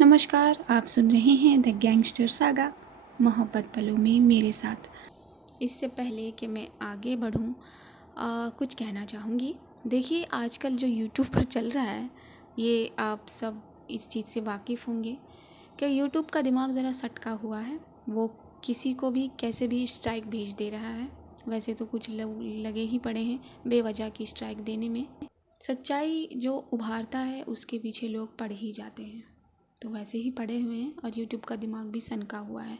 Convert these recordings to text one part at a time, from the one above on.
नमस्कार, आप सुन रहे हैं द गैंगस्टर सागा, मोहब्बत पलों में मेरे साथ। इससे पहले कि मैं आगे बढ़ूं, कुछ कहना चाहूँगी। देखिए, आजकल जो यूट्यूब पर चल रहा है, ये आप सब इस चीज़ से वाकिफ़ होंगे कि यूट्यूब का दिमाग ज़रा सटका हुआ है। वो किसी को भी कैसे भी स्ट्राइक भेज दे रहा है। वैसे तो कुछ लोग लगे ही पड़े हैं बेवजह की स्ट्राइक देने में। सच्चाई जो उभारता है उसके पीछे लोग पड़ ही जाते हैं, तो वैसे ही पड़े हुए हैं और यूट्यूब का दिमाग भी सनका हुआ है।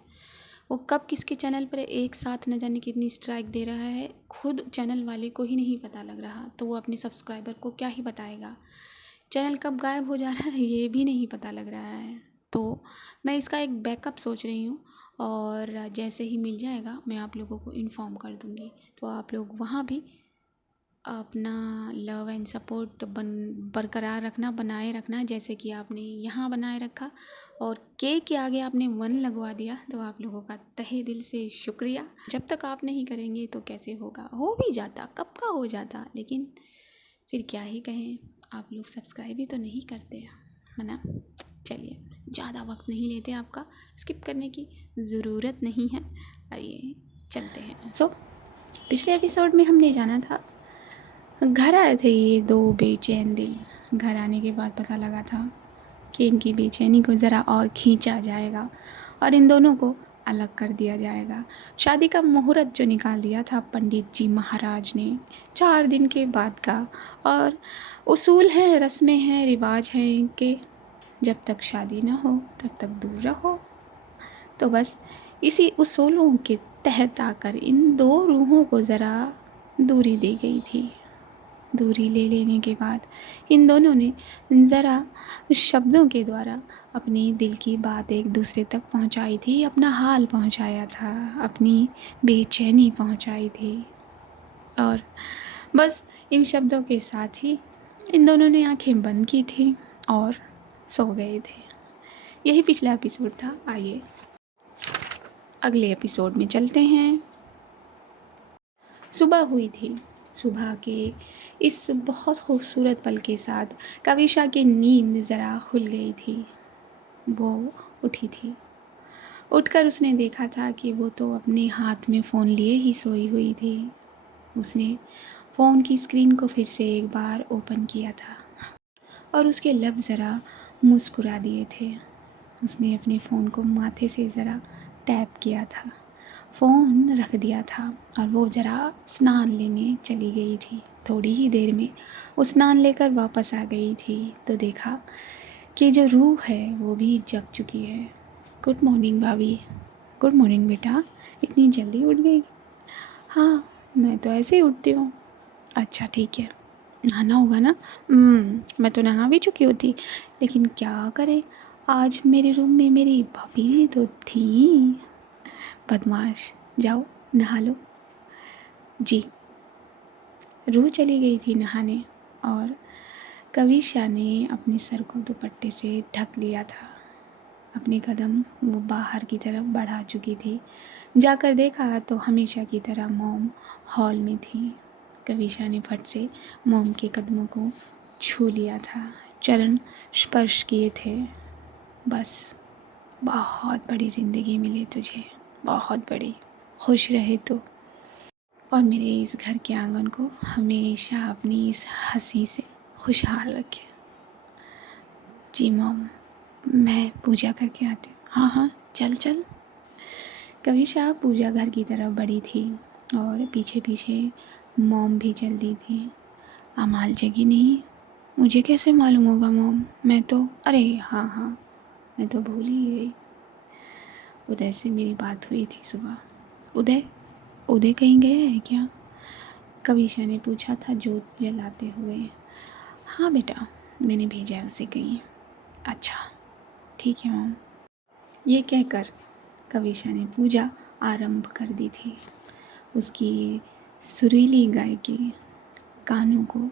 वो कब किसके चैनल पर एक साथ न जाने कितनी स्ट्राइक दे रहा है, खुद चैनल वाले को ही नहीं पता लग रहा, तो वो अपने सब्सक्राइबर को क्या ही बताएगा। चैनल कब गायब हो जा रहा है ये भी नहीं पता लग रहा है। तो मैं इसका एक बैकअप सोच रही हूँ, और जैसे ही मिल जाएगा मैं आप लोगों को इन्फॉर्म कर दूँगी। तो आप लोग वहाँ भी अपना लव एंड सपोर्ट बरकरार रखना, बनाए रखना, जैसे कि आपने यहाँ बनाए रखा। और के आगे आपने 1 लगवा दिया, तो आप लोगों का तहे दिल से शुक्रिया। जब तक आप नहीं करेंगे तो कैसे होगा, हो भी जाता, कब का हो जाता, लेकिन फिर क्या ही कहें, आप लोग सब्सक्राइब ही तो नहीं करते, है ना। चलिए, ज़्यादा वक्त नहीं लेते आपका, स्किप करने की ज़रूरत नहीं है, आइए चलते हैं। पिछले एपिसोड में हमने जाना था, घर आए थे ये 2 बेचैन दिल। घर आने के बाद पता लगा था कि इनकी बेचैनी को ज़रा और खींचा जाएगा और इन दोनों को अलग कर दिया जाएगा। शादी का मुहूर्त जो निकाल दिया था पंडित जी महाराज ने 4 दिन के बाद का, और उसूल हैं, रस्में हैं, रिवाज हैं इनके, जब तक शादी ना हो तब तक दूर रहो। तो बस इसी उसूलों के तहत आकर इन 2 रूहों को ज़रा दूरी दी गई थी। दूरी ले लेने के बाद इन दोनों ने ज़रा शब्दों के द्वारा अपनी दिल की बात एक दूसरे तक पहुंचाई थी, अपना हाल पहुंचाया था, अपनी बेचैनी पहुंचाई थी। और बस इन शब्दों के साथ ही इन दोनों ने आंखें बंद की थी और सो गए थे। यही पिछला एपिसोड था। आइए अगले एपिसोड में चलते हैं। सुबह हुई थी। सुबह के इस बहुत खूबसूरत पल के साथ कविशा की नींद ज़रा खुल गई थी। वो उठी थी। उठकर उसने देखा था कि वो तो अपने हाथ में फ़ोन लिए ही सोई हुई थी। उसने फ़ोन की स्क्रीन को फिर से एक बार ओपन किया था और उसके लब ज़रा मुस्कुरा दिए थे। उसने अपने फ़ोन को माथे से ज़रा टैप किया था, फ़ोन रख दिया था और वो ज़रा स्नान लेने चली गई थी। थोड़ी ही देर में वो स्नान लेकर वापस आ गई थी तो देखा कि जो रूह है वो भी जग चुकी है। गुड मॉर्निंग भाभी। गुड मॉर्निंग बेटा, इतनी जल्दी उठ गई? हाँ, मैं तो ऐसे ही उठती हूँ। अच्छा ठीक है, नहाना होगा ना? मैं तो नहा भी चुकी होती, लेकिन क्या करें, आज मेरे रूम में मेरी भाभी जी तो थी। बदमाश, जाओ नहा लो। जी। रूह चली गई थी नहाने और कविशा ने अपने सर को दुपट्टे से ढक लिया था। अपने कदम वो बाहर की तरफ बढ़ा चुकी थी। जाकर देखा तो हमेशा की तरह मॉम हॉल में थी। कविशा ने फट से मॉम के कदमों को छू लिया था, चरण स्पर्श किए थे। बस, बहुत बड़ी ज़िंदगी मिली तुझे, बहुत बड़ी, खुश रहे तो, और मेरे इस घर के आंगन को हमेशा अपनी इस हंसी से खुशहाल रखे। जी मॉम, मैं पूजा करके आती हूँ। हाँ हाँ, चल चल। कविशा पूजा घर की तरफ बढ़ी थी और पीछे पीछे मॉम भी चल दी थी। अमाल जगी नहीं? मुझे कैसे मालूम होगा मॉम, मैं तो, अरे हाँ हाँ, मैं तो भूल ही गई। उदय से मेरी बात हुई थी सुबह। उदय? उदय कहीं गया है क्या? कविशा ने पूछा था जोत जलाते हुए। हाँ बेटा, मैंने भेजा है उसे कहीं। अच्छा ठीक है मॉम। ये कहकर कविशा ने पूजा आरंभ कर दी थी। उसकी सुरीली गायकी कानों को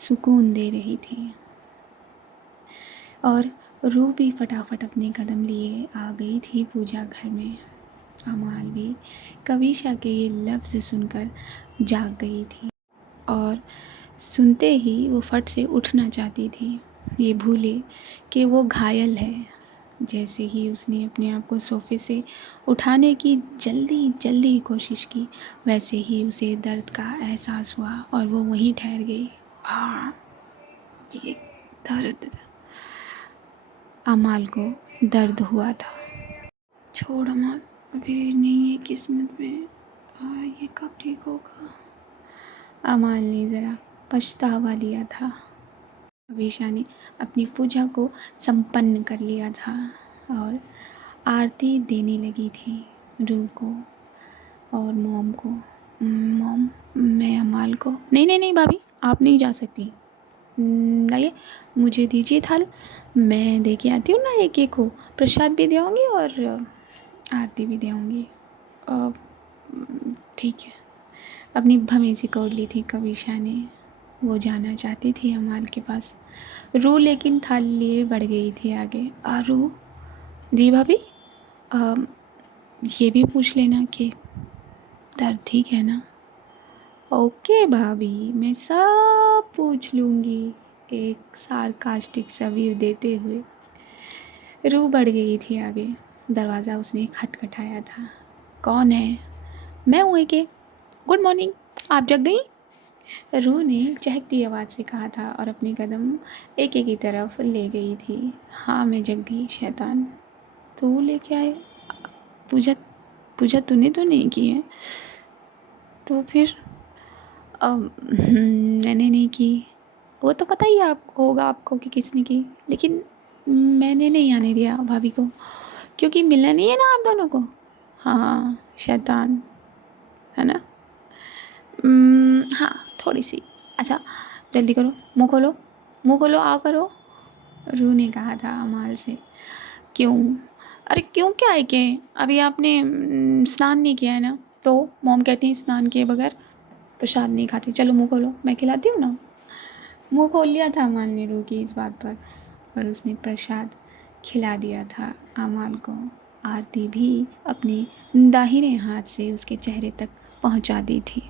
सुकून दे रही थी और रूह भी फटाफट अपने कदम लिए आ गई थी पूजा घर में। अमाल भी कविशा के ये लफ्ज़ सुनकर जाग गई थी और सुनते ही वो फट से उठना चाहती थी, ये भूले कि वो घायल है। जैसे ही उसने अपने आप को सोफ़े से उठाने की जल्दी कोशिश की, वैसे ही उसे दर्द का एहसास हुआ और वो वहीं ठहर गई। आ, ये दर्द। अमाल को दर्द हुआ था। छोड़ अमाल, अभी नहीं है किस्मत में। ये कब ठीक होगा? अमाल ने ज़रा पछतावा लिया था। कविशा ने अपनी पूजा को संपन्न कर लिया था और आरती देने लगी थी रूह को और मॉम को। मॉम, मैं अमाल को नहीं भाभी, आप नहीं जा सकती। लाइए, मुझे दीजिए थाल, मैं दे के आती हूँ ना एक एक को। प्रसाद भी दे आऊँगी और आरती भी दे आऊँगी। ठीक है। अपनी भवेंसी कोड़ ली थी कविशा ने। वो जाना चाहती थी अमाल के पास। रूह लेकिन थाल लिए बढ़ गई थी आगे। रूह, जी भाभी, ये भी पूछ लेना कि दर्द ठीक है ना? ओके भाभी, मैं सब पूछ लूँगी, एक सार्कास्टिक सा व्यू देते हुए रूह बढ़ गई थी आगे। दरवाज़ा उसने खटखटाया था। कौन है? मैं हूँ एके। गुड मॉर्निंग, आप जग गई? रूह ने चहकती आवाज़ से कहा था और अपनी कदम एके की तरफ ले गई थी। हाँ, मैं जग गई शैतान। तू लेके आए? पूजा पूजा तूने तो नहीं की है? तो फिर मैंने नहीं की। वो तो पता ही होगा आपको कि किसने की, लेकिन मैंने नहीं आने दिया भाभी को, क्योंकि मिलना नहीं है ना आप दोनों को। हाँ, शैतान है ना। हाँ, थोड़ी सी। अच्छा, जल्दी करो, मुँह खोलो, आओ करो, रूह ने कहा था अमाल से। क्यों? अरे क्यों क्या है कि अभी आपने स्नान नहीं किया है ना, तो मॉम कहती हैं स्नान किए बगैर प्रसाद नहीं खाती। चलो मुँह खोलो, मैं खिलाती हूँ ना। मुँह खोल लिया था अमाल ने रूह की इस बात पर और उसने प्रसाद खिला दिया था अमाल को। आरती भी अपने दाहिने हाथ से उसके चेहरे तक पहुंचा दी थी।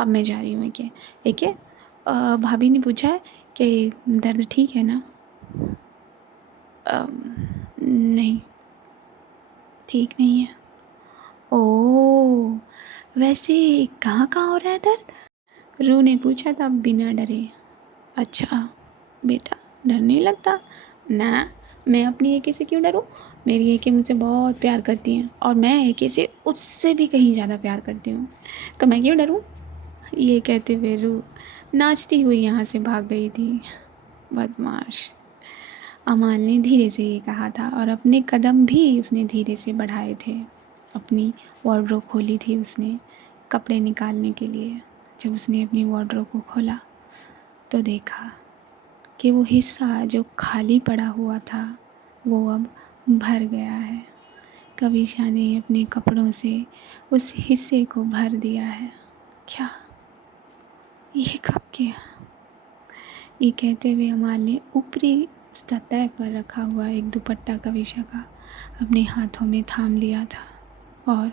अब मैं जा रही हूँ एके। एके, भाभी ने पूछा है कि दर्द ठीक है ना? नहीं, ठीक नहीं है। ओह, वैसे कहाँ कहाँ हो रहा है दर्द? रूह ने पूछा था बिना डरे। अच्छा बेटा, डर नहीं लगता? ना, मैं अपनी एके से क्यों डरूं? मेरी एके मुझसे बहुत प्यार करती हैं और मैं एके से उससे भी कहीं ज़्यादा प्यार करती हूँ, तो मैं क्यों डरूं? ये कहते हुए रूह नाचती हुई यहाँ से भाग गई थी। बदमाश, अमाल ने धीरे से ये कहा था और अपने कदम भी उसने धीरे से बढ़ाए थे। अपनी वार्डरोब खोली थी उसने कपड़े निकालने के लिए। जब उसने अपनी वार्डरोब को खोला तो देखा कि वो हिस्सा जो खाली पड़ा हुआ था वो अब भर गया है। कविशा ने अपने कपड़ों से उस हिस्से को भर दिया है। क्या? ये कब किया? ये कहते हुए अमाल ने ऊपरी सतह पर रखा हुआ एक दुपट्टा कविशा का अपने हाथों में थाम लिया था और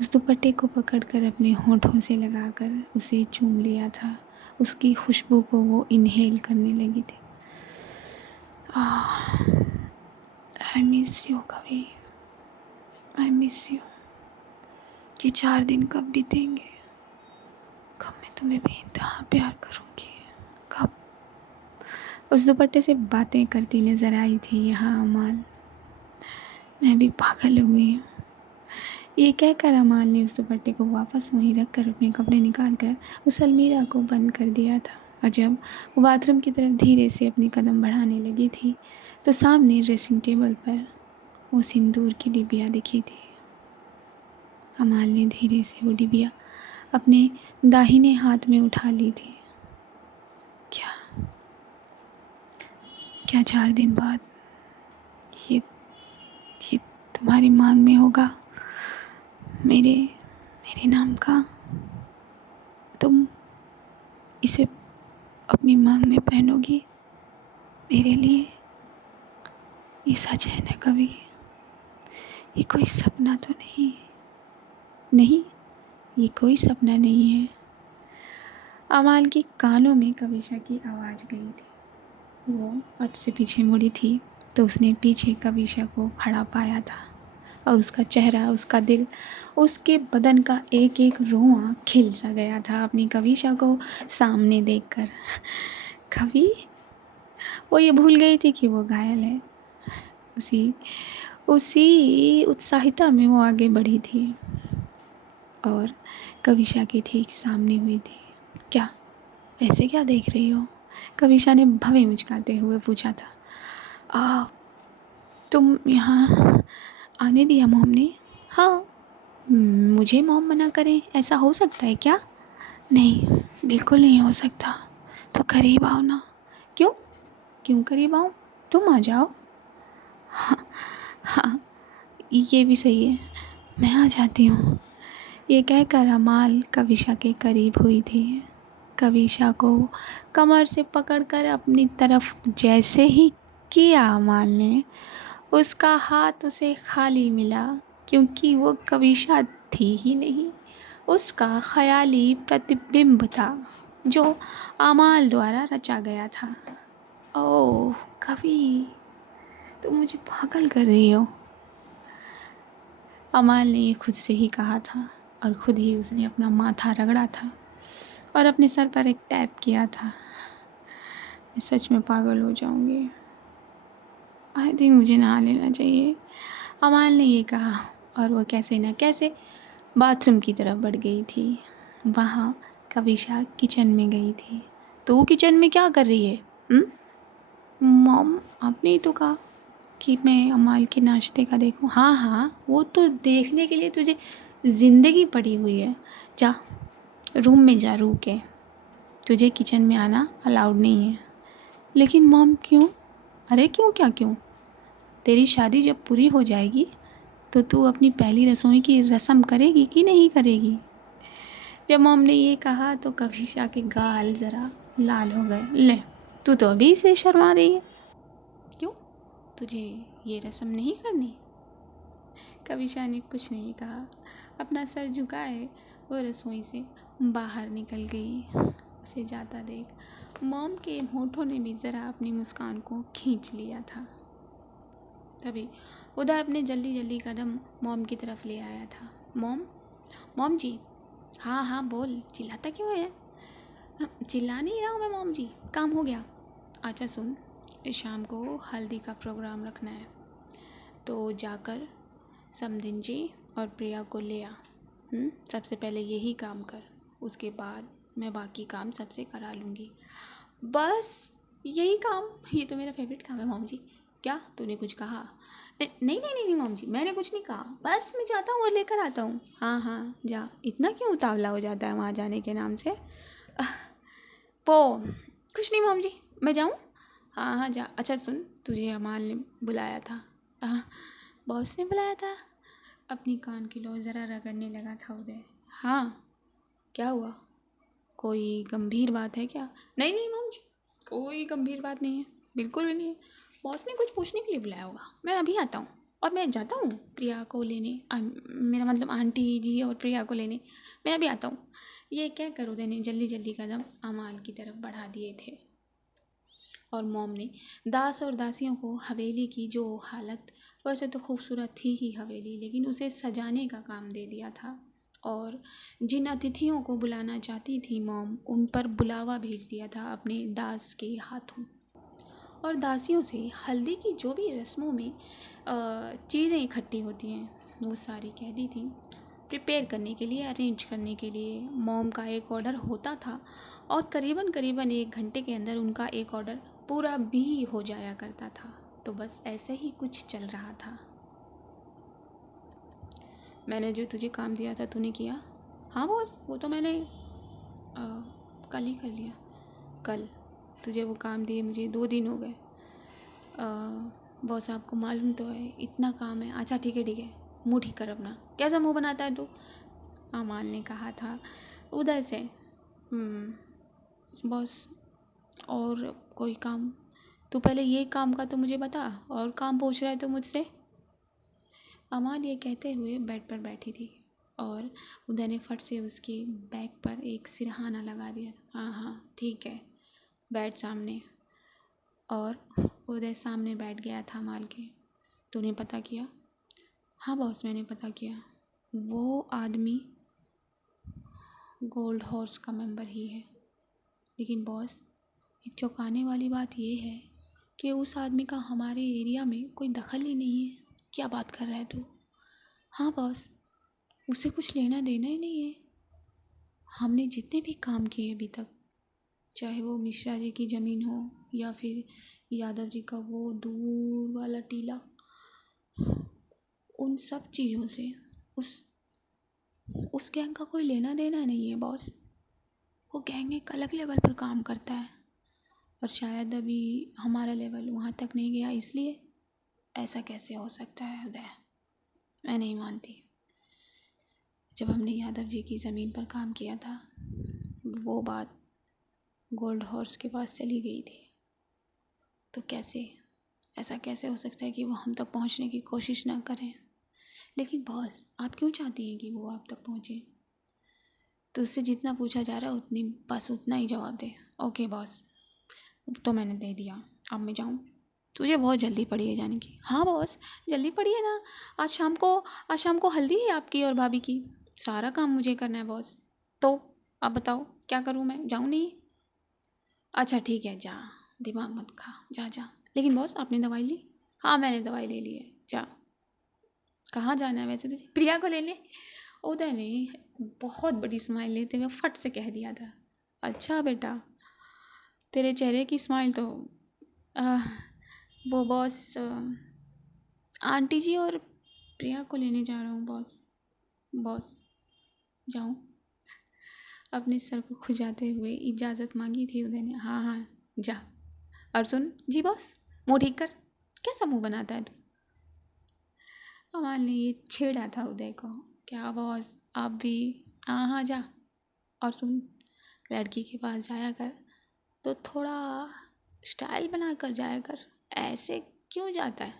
उस दुपट्टे को पकड़कर अपने होठों से लगाकर उसे चूम लिया था। उसकी खुशबू को वो इनहेल करने लगी थी। आई मिस यू कभी, आई मिस यू। ये 4 दिन कब बीतेंगे? कब मैं तुम्हें बेइंतहा प्यार करूँगी? कब? उस दुपट्टे से बातें करती नज़र आई थी यहाँ अमाल। मैं भी पागल हो गई हूँ। ये कहकर अमाल ने उस दुपट्टे को वापस वहीं रख कर अपने कपड़े निकाल कर उस अलमीरा को बंद कर दिया था और जब वो बाथरूम की तरफ धीरे से अपनी कदम बढ़ाने लगी थी तो सामने ड्रेसिंग टेबल पर वो सिंदूर की डिबिया दिखी थी। अमाल ने धीरे से वो डिबिया अपने दाहिने हाथ में उठा ली थी। क्या 4 दिन बाद ये तुम्हारी मांग में होगा मेरे नाम का? तुम इसे अपनी मांग में पहनोगी मेरे लिए? ये सच है ना कभी? ये कोई सपना तो नहीं? नहीं, ये कोई सपना नहीं है। अमाल के कानों में कविशा की आवाज़ गई थी। वो फट से पीछे मुड़ी थी तो उसने पीछे कविशा को खड़ा पाया था और उसका चेहरा, उसका दिल, उसके बदन का एक एक रोआं खिल सा गया था अपनी कविशा को सामने देखकर। कवि, वो ये भूल गई थी कि वो घायल है। उसी उसी उत्साहिता में वो आगे बढ़ी थी और कविशा के ठीक सामने हुई थी। क्या, ऐसे क्या देख रही हो? कविशा ने भवें मुचकाते हुए पूछा था। तुम यहाँ आने दिया मॉम ने? हाँ। मुझे मॉम मना करें, ऐसा हो सकता है क्या? नहीं, बिल्कुल नहीं हो सकता। तो करीब आओ ना। क्यों? क्यों करीब आऊँ? तुम आ जाओ। हाँ हाँ, ये भी सही है, मैं आ जाती हूँ। ये कहकर अमाल कविशा के करीब हुई थी। कविशा को कमर से पकड़कर अपनी तरफ जैसे ही किया अमाल ने, उसका हाथ उसे खाली मिला, क्योंकि वो कविशा थी ही नहीं, उसका ख्याली प्रतिबिंब था जो अमाल द्वारा रचा गया था। ओह कवि, तुम मुझे पागल कर रही हो। अमाल ने ये खुद से ही कहा था और खुद ही उसने अपना माथा रगड़ा था और अपने सर पर एक टैप किया था। मैं सच में पागल हो जाऊंगी। आई थिंक मुझे नहा लेना चाहिए, अमाल ने ये कहा और वह कैसे न कैसे बाथरूम की तरफ बढ़ गई थी। वहाँ कविशा किचन में गई थी। तो वो किचन में क्या कर रही है? मॉम, आपने ही तो कहा कि मैं अमाल के नाश्ते का देखूं। हाँ हाँ, वो तो देखने के लिए तुझे ज़िंदगी पड़ी हुई है। जा रूम में जा, रू के, तुझे किचन में आना अलाउड नहीं है। लेकिन मॉम क्यों? अरे क्यों, क्या क्यों? तेरी शादी जब पूरी हो जाएगी तो तू अपनी पहली रसोई की रस्म करेगी कि नहीं करेगी? जब मॉम ने ये कहा तो कविशा के गाल ज़रा लाल हो गए। ले, तू तो अभी से शर्मा रही है। क्यों, तुझे ये रस्म नहीं करनी? कविशा ने कुछ नहीं कहा। अपना सर झुकाए वो रसोई से बाहर निकल गई। उसे जाता देख मॉम के होठों ने भी ज़रा अपनी मुस्कान को खींच लिया था। तभी उदय अपने जल्दी जल्दी कदम मॉम की तरफ ले आया था। मॉम, मॉम जी। हाँ हाँ बोल, चिल्लाता क्यों है? चिल्ला नहीं रहा हूँ मैं मॉम जी, काम हो गया। अच्छा सुन, इस शाम को हल्दी का प्रोग्राम रखना है, तो जाकर समधिन जी और प्रिया को ले आ। सबसे पहले यही काम कर, उसके बाद मैं बाकी काम सबसे करा लूँगी। बस यही काम? ये तो मेरा फेवरेट काम है मॉम जी। क्या तूने कुछ कहा? नहीं नहीं नहीं नहीं मॉम जी, मैंने कुछ नहीं कहा, बस मैं जाता हूँ और लेकर आता हूँ। हाँ हाँ जा, इतना क्यों उतावला हो जाता है वहाँ जाने के नाम से? कुछ नहीं मॉम जी, मैं जाऊँ? हाँ हाँ जा। अच्छा सुन, तुझे अमाल ने बुलाया था। बॉस ने बुलाया था? अपनी कान की लौ ज़रा रगड़ने लगा था उदय। हाँ, क्या हुआ? कोई गंभीर बात है क्या? नहीं नहीं मॉम जी, कोई गंभीर बात नहीं है, बिल्कुल भी नहीं है। बॉस ने कुछ पूछने के लिए बुलाया होगा। मैं अभी आता हूँ और मैं जाता हूँ प्रिया को लेने, मेरा मतलब आंटी जी और प्रिया को लेने। मैं अभी आता हूँ। ये कह कर उदय ने जल्दी जल्दी कदम अमाल की तरफ बढ़ा दिए थे और मॉम ने दास और दासियों को हवेली की जो हालत, वैसे तो खूबसूरत थी ही हवेली, लेकिन उसे सजाने का काम दे दिया था और जिन अतिथियों को बुलाना चाहती थी मॉम, उन पर बुलावा भेज दिया था अपने दास के हाथों और दासियों से हल्दी की जो भी रस्मों में चीज़ें इकट्ठी होती हैं वो सारी कह दी थी प्रिपेयर करने के लिए, अरेंज करने के लिए। मॉम का एक ऑर्डर होता था और करीबन करीबन 1 घंटे के अंदर उनका एक ऑर्डर पूरा भी हो जाया करता था। तो बस ऐसे ही कुछ चल रहा था। मैंने जो तुझे काम दिया था तूने किया? हाँ बॉस, वो तो मैंने कल ही कर लिया। कल? तुझे वो काम दिए मुझे 2 दिन हो गए। बॉस आपको मालूम तो है इतना काम है। अच्छा ठीक है ठीक है, मुँह ठीक कर अपना। कैसा मुँह बनाता है तू? अमाल ने कहा था उधर से। बॉस, और कोई काम? तू पहले ये काम का तो मुझे बता, और काम पूछ रहा है तो मुझसे। अमाल ये कहते हुए बेड पर बैठी थी और उदय ने फट से उसके बैग पर एक सिरहाना लगा दिया। हाँ हाँ ठीक है, बैठ सामने। और उदय सामने बैठ गया था माल के। तूने पता किया? हाँ बॉस, मैंने पता किया। वो आदमी गोल्ड हॉर्स का मेंबर ही है। लेकिन बॉस, एक चौंकाने वाली बात ये है कि उस आदमी का हमारे एरिया में कोई दखल ही नहीं है। क्या बात कर रहा है तू? हाँ बॉस, उसे कुछ लेना देना ही नहीं है। हमने जितने भी काम किए अभी तक, चाहे वो मिश्रा जी की ज़मीन हो या फिर यादव जी का वो दूर वाला टीला, उन सब चीज़ों से उस गैंग का कोई लेना देना नहीं है बॉस। वो गैंग एक अलग लेवल पर काम करता है और शायद अभी हमारा लेवल वहाँ तक नहीं गया, इसलिए ऐसा कैसे हो सकता है उदय? मैं नहीं मानती। जब हमने यादव जी की ज़मीन पर काम किया था, वो बात गोल्ड हॉर्स के पास चली गई थी, तो कैसे ऐसा कैसे हो सकता है कि वो हम तक पहुंचने की कोशिश ना करें? लेकिन बॉस, आप क्यों चाहती हैं कि वो आप तक पहुंचे? तो उससे जितना पूछा जा रहा है उतनी बस उतना ही जवाब दे। ओके बॉस, तो मैंने दे दिया। अब मैं जाऊँ? तुझे बहुत जल्दी पड़ी है जाने की। हाँ बॉस, जल्दी पड़ी है ना। आज शाम को हल्दी है आपकी और भाभी की। सारा काम मुझे करना है बॉस। तो अब बताओ क्या करूँ मैं? जाऊँ नहीं? अच्छा ठीक है, जा, दिमाग मत खा, जा जा। लेकिन बॉस, आपने दवाई ली? हाँ मैंने दवाई ले ली है, जा। कहाँ जाना है वैसे तुझे? प्रिया को लेने। उदय ने बहुत बड़ी स्माइल लेते हुए फट से कह दिया था। अच्छा बेटा, तेरे चेहरे की स्माइल तो आह, वो बॉस, आंटी जी और प्रिया को लेने जा रहा हूँ बॉस। बॉस, जाऊँ? अपने सर को खुजाते हुए इजाज़त मांगी थी उदय ने। हाँ हाँ, जा। और सुन जी बॉस, मुंह ठीक कर। कैसा मुंह बनाता है तू? अमाल ने ये छेड़ा था उदय को। क्या बॉस, आप भी? हाँ हाँ, जा। और सुन, लड़की के पास जाया कर तो थोड़ा स्टाइल बना कर जाया कर। ऐसे क्यों जाता है?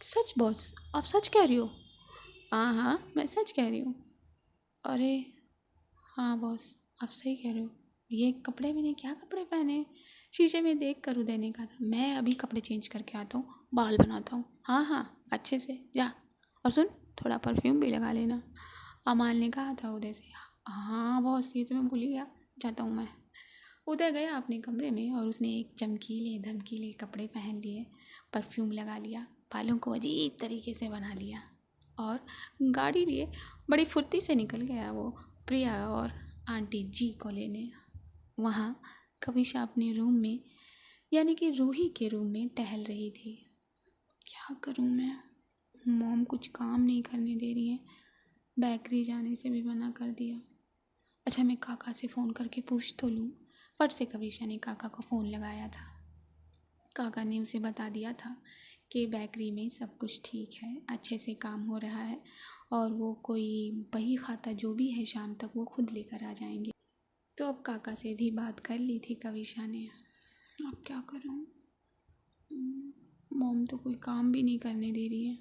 सच बॉस, आप सच कह रही हो? हाँ हाँ, मैं सच कह रही हूँ। अरे हाँ बॉस, आप सही कह रहे हो। ये कपड़े मैंने क्या कपड़े पहने? शीशे में देख कर उदय ने कहा था। मैं अभी कपड़े चेंज करके आता हूँ, बाल बनाता हूँ। हाँ हाँ, अच्छे से जा। और सुन, थोड़ा परफ्यूम भी लगा लेना, अमाल ने कहा था उदय से। हाँ बॉस, ये तो मैं भूल ही गया, जाता हूँ मैं। उदय गया अपने कमरे में और उसने एक चमकीले धमकीले कपड़े पहन लिए, परफ्यूम लगा लिया, बालों को अजीब तरीके से बना लिया और गाड़ी लिए बड़ी फुर्ती से निकल गया वो प्रिया और आंटी जी को लेने। वहाँ कविशा अपने रूम में, यानी कि रूही के रूम में टहल रही थी। क्या करूँ मैं? मॉम कुछ काम नहीं करने दे रही है, बेकरी जाने से भी मना कर दिया। अच्छा, मैं काका से फ़ोन करके पूछ तो लूँ। फट से कविशा ने काका को फ़ोन लगाया था। काका ने उसे बता दिया था कि बेकरी में सब कुछ ठीक है, अच्छे से काम हो रहा है और वो कोई बही खाता जो भी है शाम तक वो खुद लेकर आ जाएंगे। तो अब काका से भी बात कर ली थी कविशा ने। अब क्या करूँ? मॉम तो कोई काम भी नहीं करने दे रही है।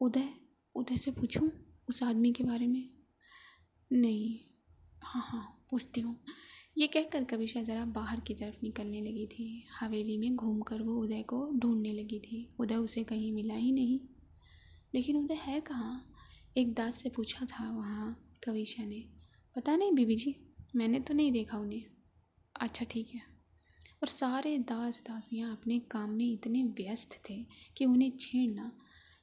उदय उदय से पूछूं उस आदमी के बारे में? नहीं, हाँ हाँ, पूछती हूँ। ये कहकर कविशा ज़रा बाहर की तरफ निकलने लगी थी। हवेली में घूमकर वो उदय को ढूंढने लगी थी। उदय उसे कहीं मिला ही नहीं। लेकिन उदय है कहाँ? एक दास से पूछा था वहाँ कविशा ने। पता नहीं बीबी जी, मैंने तो नहीं देखा उन्हें। अच्छा ठीक है। और सारे दास दासियाँ अपने काम में इतने व्यस्त थे कि उन्हें छेड़ना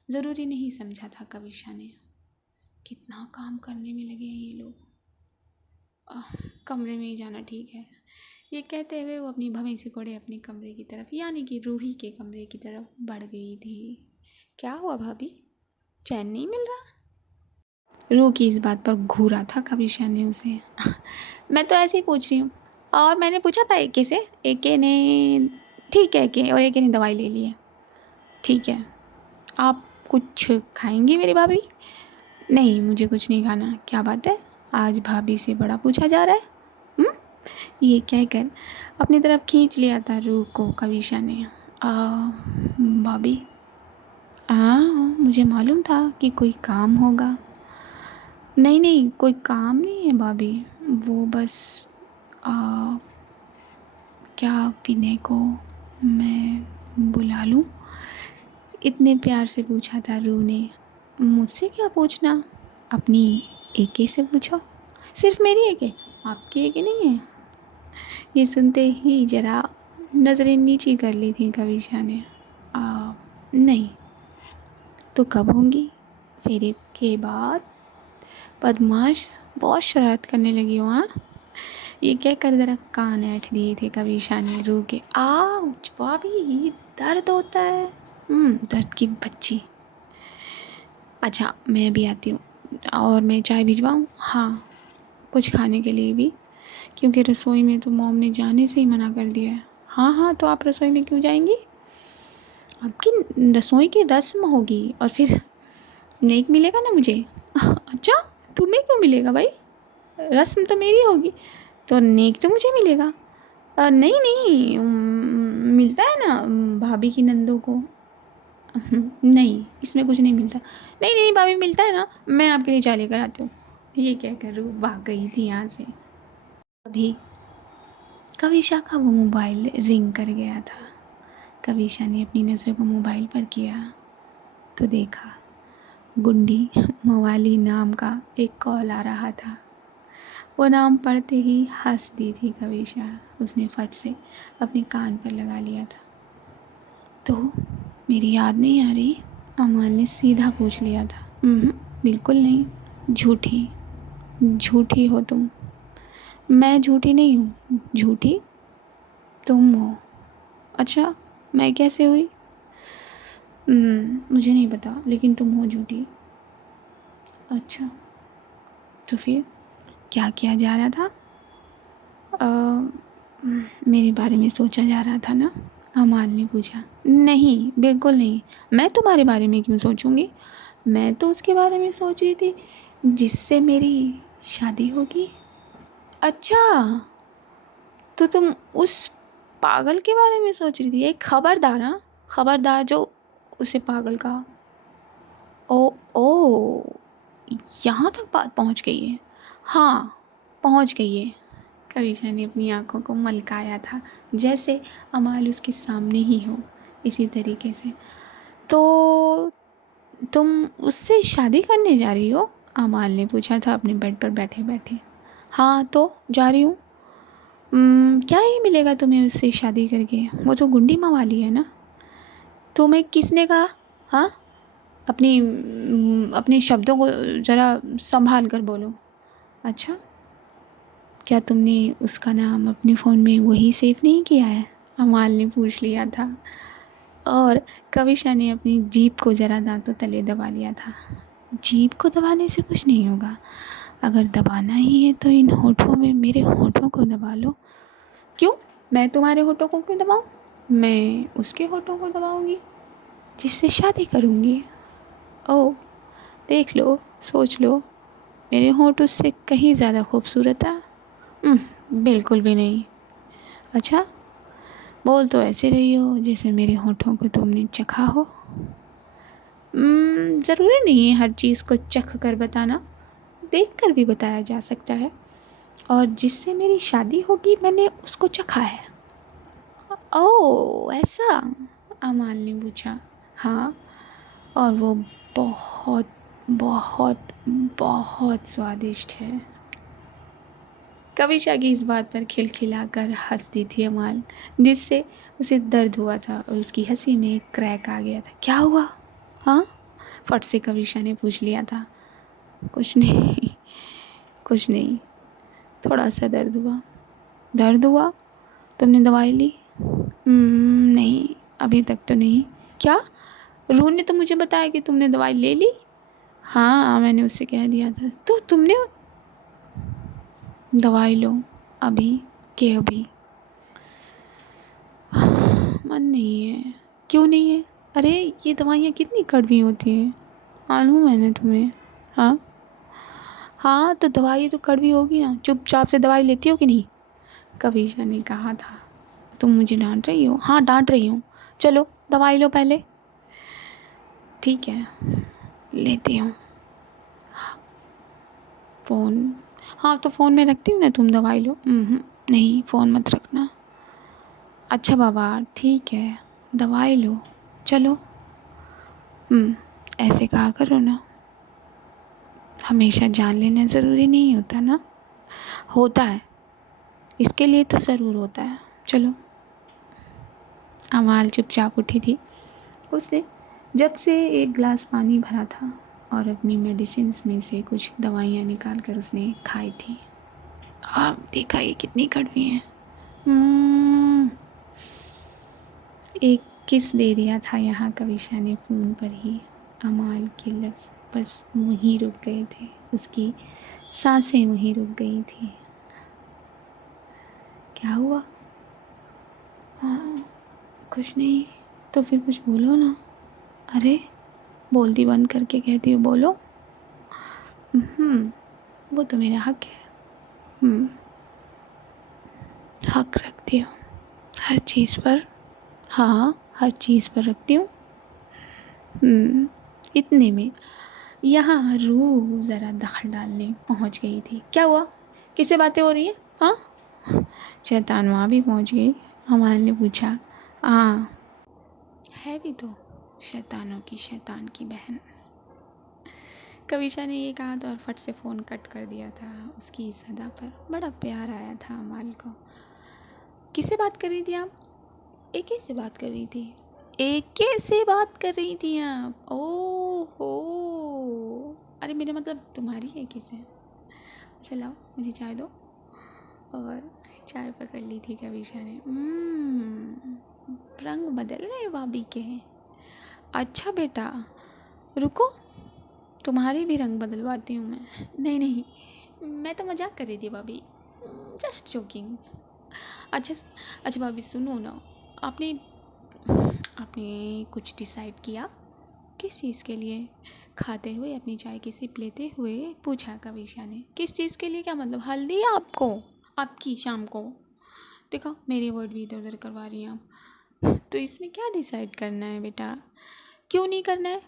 ज़रूरी नहीं समझा था कविशा ने। कितना काम करने में लगे हैं ये लोग। कमरे में ही जाना ठीक है। ये कहते हुए वो अपनी भवें कोड़े अपने कमरे की तरफ, यानी कि रूही के कमरे की तरफ बढ़ गई थी। क्या हुआ भाभी, चैन नहीं मिल रहा? रू की इस बात पर घूरा था कविशा ने उसे। मैं तो ऐसे ही पूछ रही हूँ। और मैंने पूछा था एके से, एके ने ठीक है, एके और एके ने दवाई ले ली है। ठीक है, आप कुछ खाएंगी मेरी भाभी? नहीं, मुझे कुछ नहीं खाना। क्या बात है, आज भाभी से बड़ा पूछा जा रहा है? ये कहकर अपनी तरफ खींच लिया था रूह को कविशा ने। भाभी, हाँ मुझे मालूम था कि कोई काम होगा। नहीं नहीं, कोई काम नहीं है भाभी, वो बस आ, क्या पीने को मैं बुला लूँ? इतने प्यार से पूछा था रू ने। मुझसे क्या पूछना, अपनी एके से पूछो। सिर्फ मेरी एके, आपकी एके नहीं है? ये सुनते ही जरा नज़रें नीची कर ली थी कविशा ने। नहीं। तो कब होंगी? फेरे के बाद। बदमाश, बहुत शरारत करने लगी हो हाँ? ये कहकर ज़रा कान ऐंठ दिए थे कविशा ने रू के। आउच भाभी, ये दर्द होता है। दर्द की बच्ची। अच्छा मैं भी आती हूँ। और मैं चाय भिजवाऊँ? हाँ, कुछ खाने के लिए भी, क्योंकि रसोई में तो मॉम ने जाने से ही मना कर दिया है। हाँ हाँ, तो आप रसोई में क्यों जाएंगी? आपकी रसोई की रस्म होगी और फिर नेक मिलेगा ना मुझे। अच्छा, तुम्हें क्यों मिलेगा भाई? रस्म तो मेरी होगी तो नेक तो मुझे मिलेगा। नहीं नहीं, मिलता है ना भाभी की नंदों को। नहीं, इसमें कुछ नहीं मिलता। नहीं नहीं भाभी, मिलता है ना, मैं आपके लिए चाय लेकर आती हूँ। ये कहकर रू भाग गई थी यहाँ से। अभी कविशा का वो मोबाइल रिंग कर गया था। कविशा ने अपनी नज़रों को मोबाइल पर किया तो देखा गुंडी मवाली नाम का एक कॉल आ रहा था। वो नाम पढ़ते ही हंस दी थी कविशा। उसने फट से अपने कान पर लगा लिया था। तो मेरी याद नहीं आ रही? अमल ने सीधा पूछ लिया था। बिल्कुल नहीं, झूठी, झूठी हो तुम। मैं झूठी नहीं हूँ। झूठी तुम हो। अच्छा, मैं कैसे हुई? मुझे नहीं पता, लेकिन तुम हो झूठी। अच्छा, तो फिर क्या किया जा रहा था? मेरे बारे में सोचा जा रहा था ना? अमाल ने पूछा। नहीं, बिल्कुल नहीं। मैं तुम्हारे बारे में क्यों सोचूंगी? मैं तो उसके बारे में सोच रही थी जिससे मेरी शादी होगी। अच्छा, तो तुम उस पागल के बारे में सोच रही थी? एक खबरदार, हाँ, खबरदार जो उसे पागल कहा। ओ ओ, यहाँ तक बात पहुँच गई है? हाँ, पहुँच गई है। कविशा ने अपनी आंखों को मलकाया था जैसे अमाल उसके सामने ही हो, इसी तरीके से। तो तुम उससे शादी करने जा रही हो? अमाल ने पूछा था अपने बेड पर बैठे बैठे। हाँ, तो जा रही हूँ। क्या ही मिलेगा तुम्हें उससे शादी करके? वो तो गुंडी मवाली है ना। तुम्हें किसने कहा? हाँ, अपने शब्दों को ज़रा संभाल कर बोलो। अच्छा, क्या तुमने उसका नाम अपने फ़ोन में वही सेव नहीं किया है? अमाल ने पूछ लिया था। और कविशा ने अपनी जीभ को ज़रा दांतों तले दबा लिया था। जीभ को दबाने से कुछ नहीं होगा। अगर दबाना ही है तो इन होठों में मेरे होठों को दबा लो। क्यों? मैं तुम्हारे होठों को क्यों दबाऊँ? मैं उसके होठों को दबाऊँगी जिससे शादी करूँगी। ओह, देख लो, सोच लो, मेरे होठ उससे कहीं ज़्यादा खूबसूरत है। बिल्कुल भी नहीं। अच्छा, बोल तो ऐसे रही हो जैसे मेरे होठों को तुमने चखा हो। ज़रूरी नहीं है हर चीज़ को चख कर बताना, देख कर भी बताया जा सकता है। और जिससे मेरी शादी होगी मैंने उसको चखा है। ओह ऐसा? अमाल ने पूछा। हाँ, और वो बहुत बहुत बहुत स्वादिष्ट है। कविशा की इस बात पर खिलखिलाकर हंसती थी अमाल, जिससे उसे दर्द हुआ था और उसकी हंसी में एक क्रैक आ गया था। क्या हुआ? हाँ, फट से कविशा ने पूछ लिया था। कुछ नहीं, कुछ नहीं, थोड़ा सा दर्द हुआ। दर्द हुआ? तुमने दवाई ली? नहीं, अभी तक तो नहीं। क्या? रून ने तो मुझे बताया कि तुमने दवाई ले ली। हाँ, मैंने उससे कह दिया था। तो तुमने दवाई लो अभी के अभी। मन नहीं है। क्यों नहीं है? अरे ये दवाइयाँ कितनी कड़वी होती हैं, मालूम मैंने तुम्हें? हाँ हाँ, तो दवाई तो कड़वी होगी ना, चुपचाप से दवाई लेती हो कि नहीं? कविशा ने कहा था। तुम मुझे डांट रही हो? हाँ, डांट रही हूँ। चलो दवाई लो पहले। ठीक है, लेती हूँ। फ़ोन? हाँ, तो फ़ोन में रखती हूँ ना, तुम दवाई लो। नहीं, फ़ोन मत रखना। अच्छा बाबा ठीक है, दवाई लो, चलो। ऐसे कहा करो ना, हमेशा जान लेना ज़रूरी नहीं होता ना। होता है, इसके लिए तो ज़रूर होता है। चलो। अमाल चुपचाप उठी थी। उसने जग से एक गिलास पानी भरा था और अपनी मेडिसिन्स में से कुछ दवाइयाँ निकाल कर उसने खाई थी। देखा ये कितनी कड़वी हैं। एक किस दे दिया था यहाँ कविशा ने फ़ोन पर ही। अमाल के लफ्ज़ बस वहीं रुक गए थे, उसकी सांसें वहीं रुक गई थी। क्या हुआ? हाँ, कुछ नहीं। तो फिर कुछ बोलो ना। अरे बोलती बंद करके कहती हो बोलो। वो तो मेरा हक है। हक रखती हूँ हर चीज़ पर। हाँ, हर चीज़ पर रखती हूँ। इतने में यहाँ रूह ज़रा दखल डालने पहुँच गई थी। क्या हुआ? किससे बातें हो रही हैं? हाँ, शैतान वहाँ भी पहुँच गई। अमाल ने पूछा। हाँ है भी तो, शैतानों की शैतान की बहन। कविशा ने ये कहा था और फट से फ़ोन कट कर दिया था। उसकी इस अदा पर बड़ा प्यार आया था अमाल को। किससे बात कर रही थी आप? एके से बात कर रही थी। एके से बात कर रही थी आप? ओहो, अरे मेरा मतलब तुम्हारी एके से। अच्छा लाओ मुझे चाय दो। और चाय पकड़ ली थी कविशा ने। रंग बदल रहे भाभी के। अच्छा बेटा रुको, तुम्हारे भी रंग बदलवाती हूँ मैं। नहीं नहीं, मैं तो मजाक कर रही थी भाभी, जस्ट जोकिंग। अच्छा अच्छा भाभी सुनो ना, आपने आपने कुछ डिसाइड किया? किस चीज़ के लिए? खाते हुए अपनी चाय की सिप लेते हुए पूछा कविशा ने। किस चीज़ के लिए? क्या मतलब? हल्दी आपको, आपकी शाम को? देखो मेरे वर्ड भी इधर उधर करवा रही हैं आप। तो इसमें क्या डिसाइड करना है बेटा? क्यों नहीं करना है?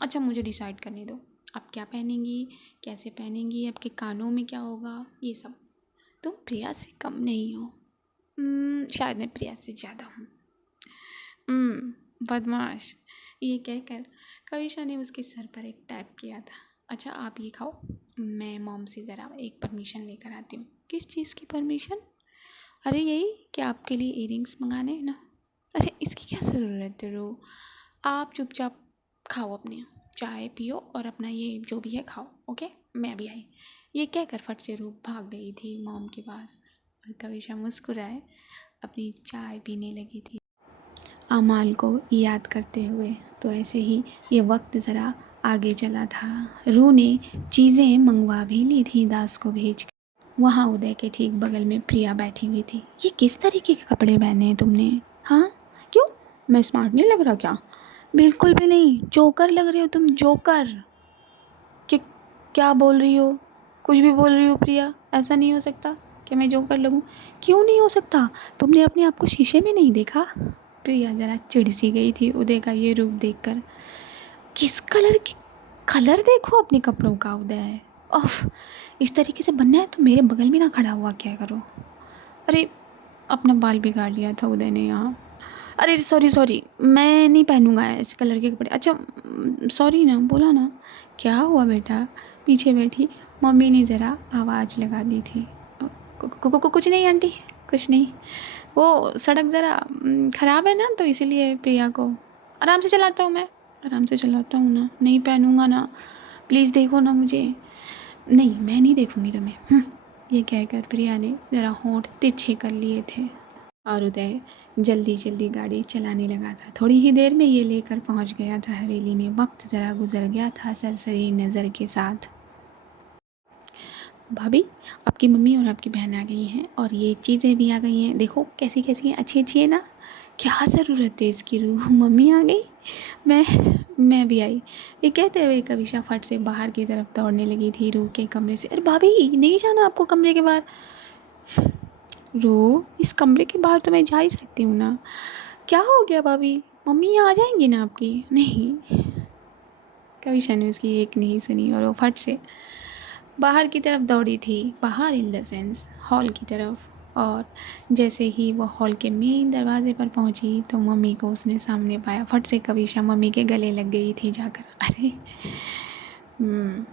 अच्छा मुझे डिसाइड करने दो, आप क्या पहनेंगी, कैसे पहनेंगी, आपके कानों में क्या होगा, ये सब। तुम प्रिया से कम नहीं हो। शायद मैं प्रिया से ज़्यादा हूँ। बदमाश। ये कहकर कविशा ने उसके सर पर एक टैप किया था। अच्छा आप ये खाओ, मैं मॉम से ज़रा एक परमिशन लेकर आती हूँ। किस चीज़ की परमिशन? अरे यही कि आपके लिए इयरिंग्स मंगाने हैं ना। अरे इसकी क्या ज़रूरत है रो, आप चुपचाप खाओ, अपने चाय पियो और अपना ये जो भी है खाओ। ओके मैं अभी आई। ये कहकर फट से रूप भाग गई थी मॉम के पास और कविशा मुस्कुराए अपनी चाय पीने लगी थी अमाल को याद करते हुए। तो ऐसे ही ये वक्त ज़रा आगे चला था। रू ने चीज़ें मंगवा भी ली थी दास को भेज कर। वहाँ उदय के ठीक बगल में प्रिया बैठी हुई थी। ये किस तरीके के कपड़े पहने हैं तुमने? हाँ क्यों, मैं स्मार्ट नहीं लग रहा क्या? बिल्कुल भी नहीं, जोकर लग रहे हो तुम, जोकर। कि क्या बोल रही हो? कुछ भी बोल रही हो प्रिया, ऐसा नहीं हो सकता कि मैं जोकर लगूं। क्यों नहीं हो सकता? तुमने अपने आप को शीशे में नहीं देखा? प्रिया ज़रा चिढ़ सी गई थी उदय का ये रूप देखकर। किस कलर की, कलर देखो अपने कपड़ों का उदय। ओफ, इस तरीके से बनना है तो मेरे बगल में ना खड़ा हुआ क्या करो। अरे अपना बाल बिगाड़ लिया था उदय ने यहाँ। अरे सॉरी सॉरी, मैं नहीं पहनूंगा ऐसे कलर के कपड़े। अच्छा सॉरी ना, बोला ना। क्या हुआ बेटा? पीछे बैठी मम्मी ने ज़रा आवाज़ लगा दी थी। कुछ नहीं आंटी, कुछ नहीं। वो सड़क ज़रा ख़राब है ना, तो इसीलिए प्रिया को। आराम से चलाता हूँ मैं, आराम से चलाता हूँ ना। नहीं पहनूंगा ना, प्लीज़ देखो ना मुझे। नहीं मैं नहीं देखूँगी तुम्हें। ये कहकर प्रिया ने ज़रा होंठ तिरछे कर लिए थे और उदय जल्दी जल्दी गाड़ी चलाने लगा था। थोड़ी ही देर में ये लेकर पहुंच गया था हवेली में। वक्त ज़रा गुजर गया था सरसरी नज़र के साथ। भाभी आपकी मम्मी और आपकी बहन आ गई हैं और ये चीज़ें भी आ गई हैं। देखो कैसी कैसी हैं, अच्छी अच्छी है ना। क्या ज़रूरत है इसकी रूह, मम्मी आ गई, मैं भी आई। ये कहते हुए कविशा फट से बाहर की तरफ दौड़ने लगी थी रूह के कमरे से। अरे भाभी नहीं जाना आपको कमरे के बाहर। रो, इस कमरे के बाहर तो मैं जा ही सकती हूँ ना। क्या हो गया भाभी, मम्मी यहाँ आ जाएंगी ना आपकी? नहीं। कविशा ने उसकी एक नहीं सुनी और वो फट से बाहर की तरफ दौड़ी थी। बाहर इन द सेंस हॉल की तरफ। और जैसे ही वो हॉल के मेन दरवाजे पर पहुंची तो मम्मी को उसने सामने पाया। फट से कविशा मम्मी के गले लग गई थी जाकर। हम्म,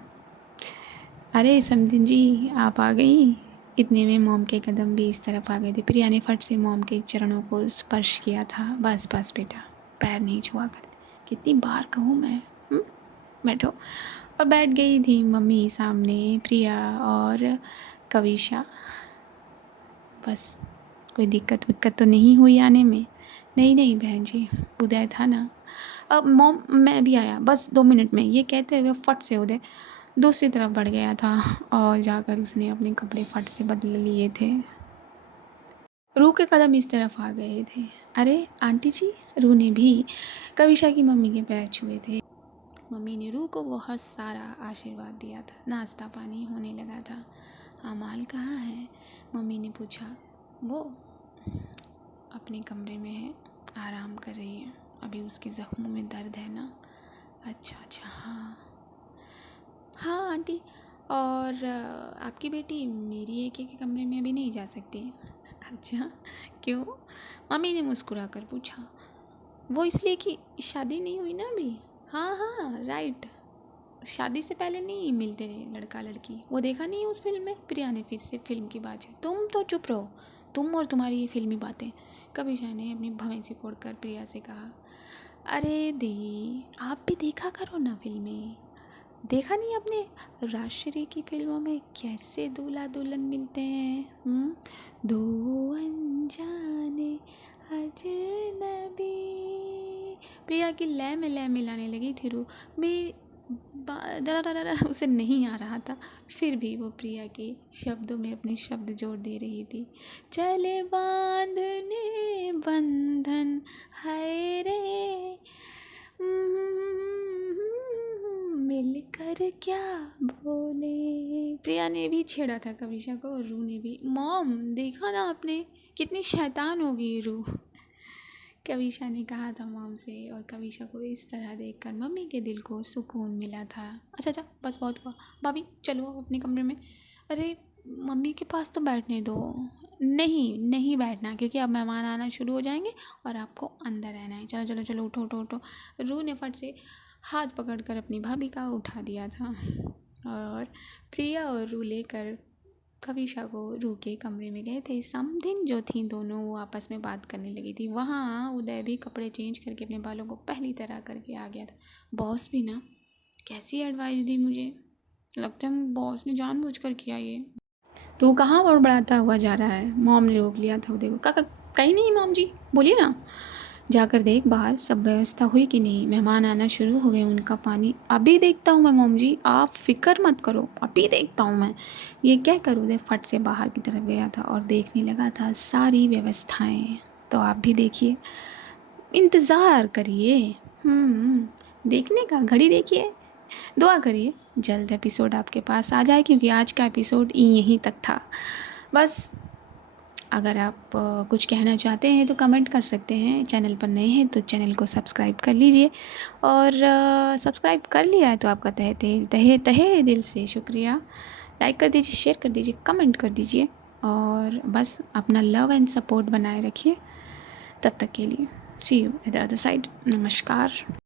अरे समधिन जी आप आ गई। इतने में मॉम के कदम भी इस तरफ आ गए थे। प्रिया ने फट से मॉम के चरणों को स्पर्श किया था। बस बस बेटा, पैर नहीं छुआ करती, कितनी बार कहूँ मैं। बैठो। और बैठ गई थी मम्मी सामने, प्रिया और कविशा। बस कोई दिक्कत विक्कत तो नहीं हुई आने में? नहीं नहीं बहन जी, उदय था ना। अब मॉम मैं भी आया बस 2 मिनट में, ये कहते हुए फट से उदय दूसरी तरफ बढ़ गया था और जाकर उसने अपने कपड़े फट से बदल लिए थे। रू के कदम इस तरफ आ गए थे। अरे आंटी जी, रू ने भी कविशा की मम्मी के पैर छुए थे। मम्मी ने रू को बहुत सारा आशीर्वाद दिया था। नाश्ता पानी होने लगा था। अमाल कहाँ है? मम्मी ने पूछा। वो अपने कमरे में है, आराम कर रही है। अभी उसके ज़ख्मों में दर्द है ना? अच्छा अच्छा, हाँ हाँ आंटी। और आपकी बेटी मेरी एक एक कमरे में अभी नहीं जा सकती। अच्छा क्यों? मम्मी ने मुस्कुरा कर पूछा। वो इसलिए कि शादी नहीं हुई ना अभी। हाँ हाँ राइट, शादी से पहले नहीं मिलते लड़का लड़की। वो देखा नहीं है उस फिल्म में? प्रिया ने फिर से फिल्म की बात छेड़ी। तुम तो चुप रहो, तुम और तुम्हारी ये फिल्मी बातें। कविशा ने अपनी भवें से कोड़कर प्रिया से कहा। अरे दी, आप भी देखा करो ना फिल्में। देखा नहीं आपने राजश्री की फिल्मों में कैसे दूल्हा दुल्हन मिलते हैं? दो अनजाने अजनबी। प्रिया की लय में लय मिलाने लगी थी रू। मैं उसे नहीं आ रहा था, फिर भी वो प्रिया के शब्दों में अपने शब्द जोड़ दे रही थी। चले बांधने बंधन है रे, मिलकर क्या बोले। प्रिया ने भी छेड़ा था कविशा को और रू ने भी। मॉम देखा ना आपने, कितनी शैतान हो गई रू, कविशा ने कहा था मॉम से। और कविशा को इस तरह देखकर मम्मी के दिल को सुकून मिला था। अच्छा अच्छा बस बहुत हुआ, भाभी चलो अपने कमरे में। अरे मम्मी के पास तो बैठने दो। नहीं नहीं बैठना, क्योंकि अब मेहमान आना शुरू हो जाएंगे और आपको अंदर रहना है। चलो चलो चलो उठो उठो उठो। रू ने फट से हाथ पकड़कर अपनी भाभी का उठा दिया था और प्रिया और रू लेकर कविशा को रू के कमरे में गए थे। समधिन जो थी दोनों वो आपस में बात करने लगी थी। वहाँ उदय भी कपड़े चेंज करके अपने बालों को पहली तरह करके आ गया था। बॉस भी ना कैसी एडवाइस दी मुझे, लगता है बॉस ने जानबूझकर किया ये। तू कहाँ बड़बड़ाता हुआ जा रहा है? मॉम ने रोक लिया था उदय को। काका कहीं नहीं मॉम जी, बोलिए ना। जाकर देख बाहर सब व्यवस्था हुई कि नहीं, मेहमान आना शुरू हो गए, उनका पानी अभी देखता हूँ मैं मॉम जी, आप फिक्र मत करो, अभी देखता हूँ मैं। ये क्या करूँ? उदय फट से बाहर की तरफ गया था और देखने लगा था सारी व्यवस्थाएं। तो आप भी देखिए, इंतज़ार करिए। देखने का घड़ी देखिए, दुआ करिए जल्द एपिसोड आपके पास आ जाए, क्योंकि आज का एपिसोड यहीं तक था। बस अगर आप कुछ कहना चाहते हैं तो कमेंट कर सकते हैं। चैनल पर नए हैं तो चैनल को सब्सक्राइब कर लीजिए, और सब्सक्राइब कर लिया है तो आपका तहे दिल से शुक्रिया। लाइक कर दीजिए, शेयर कर दीजिए, कमेंट कर दीजिए, और बस अपना लव एंड सपोर्ट बनाए रखिए। तब तक के लिए see you at the other side. नमस्कार।